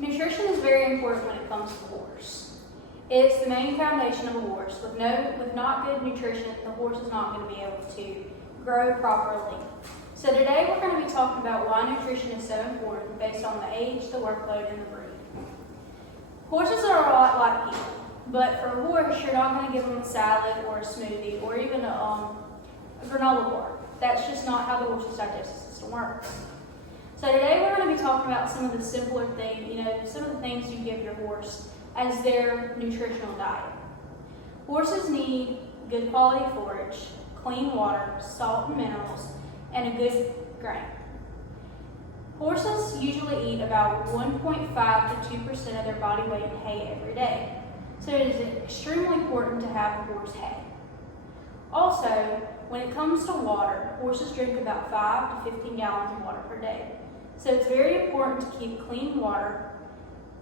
Nutrition is very important when it comes to the horse. It's the main foundation of a horse. With not good nutrition, the horse is not going to be able to grow properly. So today we're going to be talking about why nutrition is so important based on the age, the workload, and the breed. Horses are a lot like people, but for a horse, you're not going to give them a salad or a smoothie or even a granola bar. That's just not how the horse's digestive system works. So today we're going to be talking about some of the simpler things, some of the things you give your horse as their nutritional diet. Horses need good quality forage, clean water, salt and minerals, and a good grain. Horses usually eat about 1.5 to 2% of their body weight in hay every day. So it is extremely important to have the horse hay. Also, when it comes to water, horses drink about 5 to 15 gallons of water per day. So it's very important to keep clean water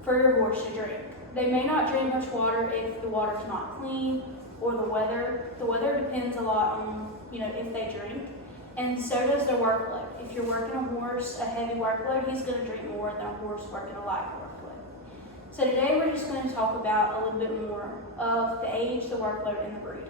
for your horse to drink. They may not drink much water if the water is not clean or the weather. The weather depends a lot on, if they drink. And so does their workload. If you're working a horse a heavy workload, he's going to drink more than a horse working a light workload. So today we're just going to talk about a little bit more of the age, the workload, and the breed.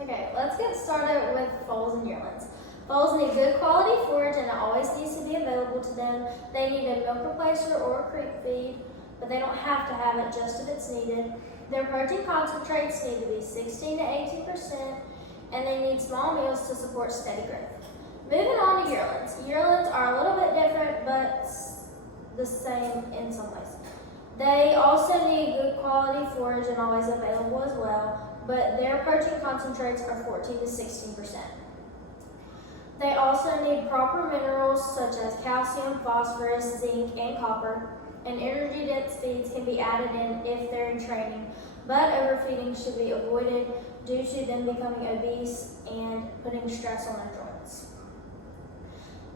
Okay, let's get started with foals and yearlings. Foals need good quality forage and it always needs to be available to them. They need a milk replacer or a creep feed, but they don't have to have it just if it's needed. Their protein concentrates need to be 16 to 18%, and they need small meals to support steady growth. Moving on to yearlings. Yearlings are a little bit different, but the same in some ways. They also need good quality forage and always available as well, but their protein concentrates are 14 to 16%. They also need proper minerals such as calcium, phosphorus, zinc, and copper, and energy-dense feeds can be added in if they're in training, but overfeeding should be avoided due to them becoming obese and putting stress on their joints.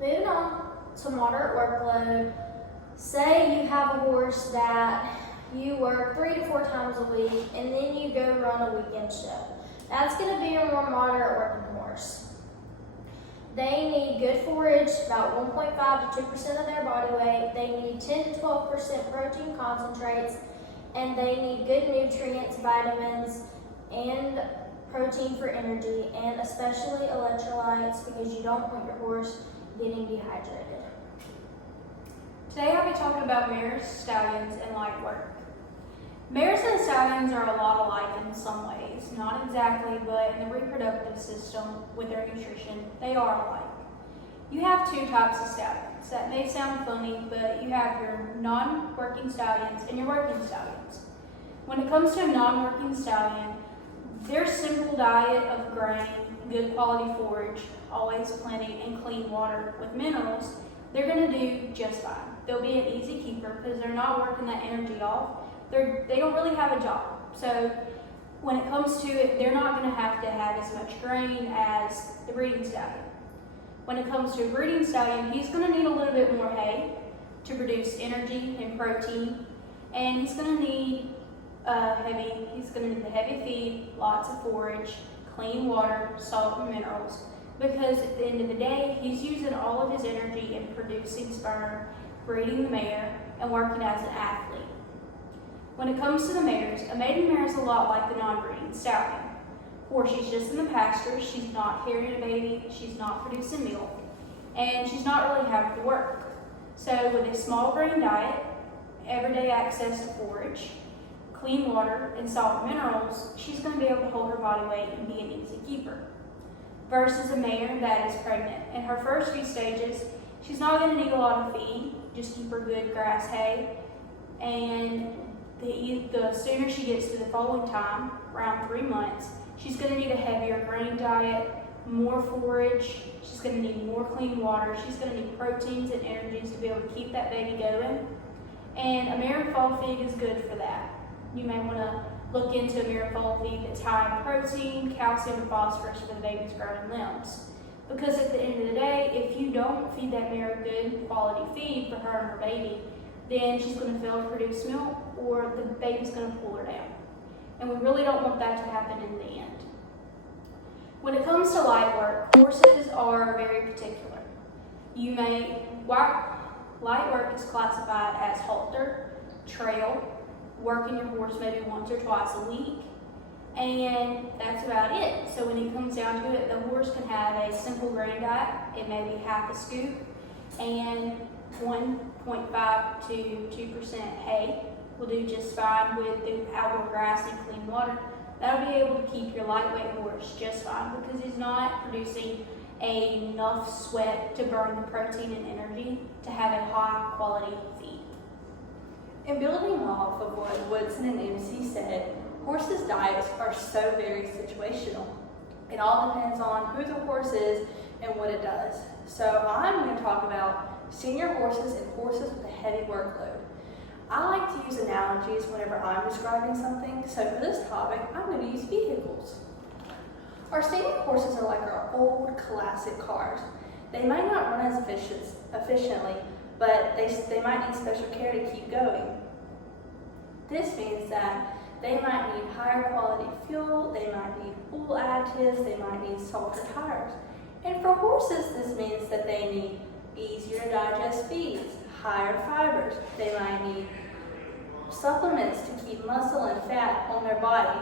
Moving on to moderate workload. Say you have a horse that you work 3 to 4 times a week and then you go run a weekend show. That's going to be a more moderate working horse. They need good forage, about 1.5 to 2% of their body weight. They need 10 to 12% protein concentrates, and they need good nutrients, vitamins, and protein for energy, and especially electrolytes because you don't want your horse getting dehydrated. Today I'll be talking about mares, stallions, and light work. Mares and stallions are a lot alike in some ways. Not exactly, but in the reproductive system with their nutrition, they are alike. You have 2 types of stallions. That may sound funny, but you have your non-working stallions and your working stallions. When it comes to a non-working stallion, their simple diet of grain, good quality forage, always plenty, and clean water with minerals, they're going to do just fine. They'll be an easy keeper because they're not working that energy off. They don't really have a job. So when it comes to it, they're not going to have as much grain as the breeding stallion. When it comes to a breeding stallion, he's going to need a little bit more hay to produce energy and protein, and he's going to need the heavy feed, lots of forage, clean water, salt and minerals, because at the end of the day, he's using all of his energy in producing sperm, breeding the mare, and working as an athlete. When it comes to the mares, a maiden mare is a lot like the non-breeding stallion. Or she's just in the pasture, she's not carrying a baby, she's not producing milk, and she's not really having to work. So with a small grain diet, everyday access to forage, clean water, and salt and minerals, she's going to be able to hold her body weight and be an easy keeper. Versus a mare that is pregnant. In her first few stages, she's not going to need a lot of feed, just keep her good grass hay, and the sooner she gets to the foaling time, around 3 months, she's going to need a heavier grain diet, more forage, she's going to need more clean water, she's going to need proteins and energies to be able to keep that baby going. And a mare and foal feed is good for that. You may want to look into a mare and foal feed that's high in protein, calcium, and phosphorus for the baby's growing limbs. Because at the end of the day, if you don't feed that mare a good quality feed for her and her baby, then she's going to fail to produce milk or the baby's going to pull her down. And we really don't want that to happen in the end. When it comes to light work, horses are very particular. Light work is classified as halter, trail, working your horse maybe once or twice a week, and that's about it. So when it comes down to it, the horse can have a simple grain diet. It may be half a scoop and 1.5 to 2% hay will do just fine with the outdoor grass and clean water. That'll be able to keep your lightweight horse just fine because he's not producing enough sweat to burn the protein and energy to have a high quality feed. And building off of what Woodson and MC said, horses' diets are so very situational. It all depends on who the horse is and what it does. So I'm going to talk about senior horses and horses with a heavy workload. I like to use analogies whenever I'm describing something, so for this topic, I'm going to use vehicles. Our senior horses are like our old classic cars. They might not run as efficiently, but they might need special care to keep going. This means that they might need higher quality fuel, they might need oil additives, they might need softer tires. And for horses, this means that they need easier to digest feeds, higher fibers. They might need supplements to keep muscle and fat on their body.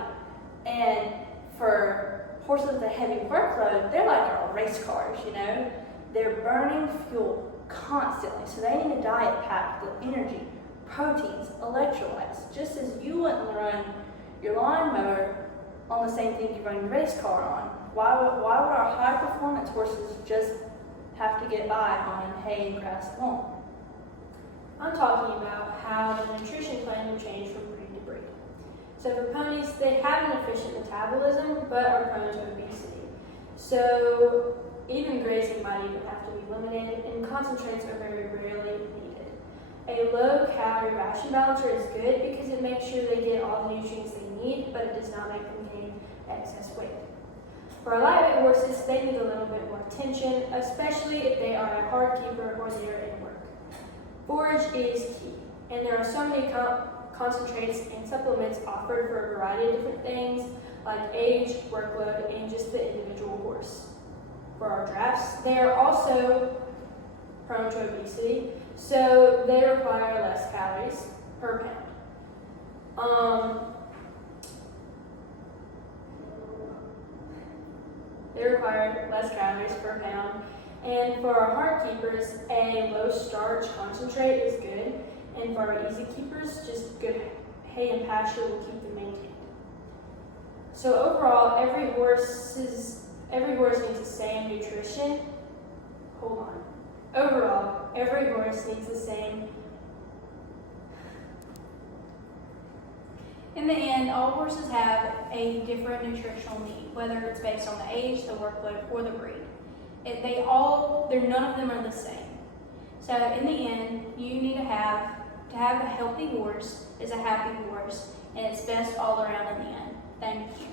And for horses with a heavy workload, they're like our race cars, you know? They're burning fuel constantly, so they need a diet packed with energy, proteins, electrolytes, just as you wouldn't run your lawnmower on the same thing you run your race car on. Why would our high performance horses just have to get by on hay and grass alone? I'm talking about how the nutrition plan will change from breed to breed. So for ponies, they have an efficient metabolism, but are prone to obesity. So even grazing might even have to be limited, and concentrates are very rarely needed. A low-calorie ration balancer is good because it makes sure they get all the nutrients they need, but it does not make them gain excess weight. For our lightweight horses, they need a little bit more attention, especially if they are a hard keeper or they are in work. Forage is key, and there are so many concentrates and supplements offered for a variety of different things, like age, workload, and just the individual horse. For our drafts, they are also prone to obesity, so they require less calories per pound. They require less calories per pound. And for our hard keepers, a low starch concentrate is good. And for our easy keepers, just good hay and pasture will keep them maintained. So overall, every horse needs the same nutrition. Hold on. Overall, every horse needs the same. In the end, all horses have a different nutritional need, whether it's based on the age, the workload, or the breed. None of them are the same. So in the end, you need to have a healthy horse is a happy horse, and it's best all around in the end. Thank you.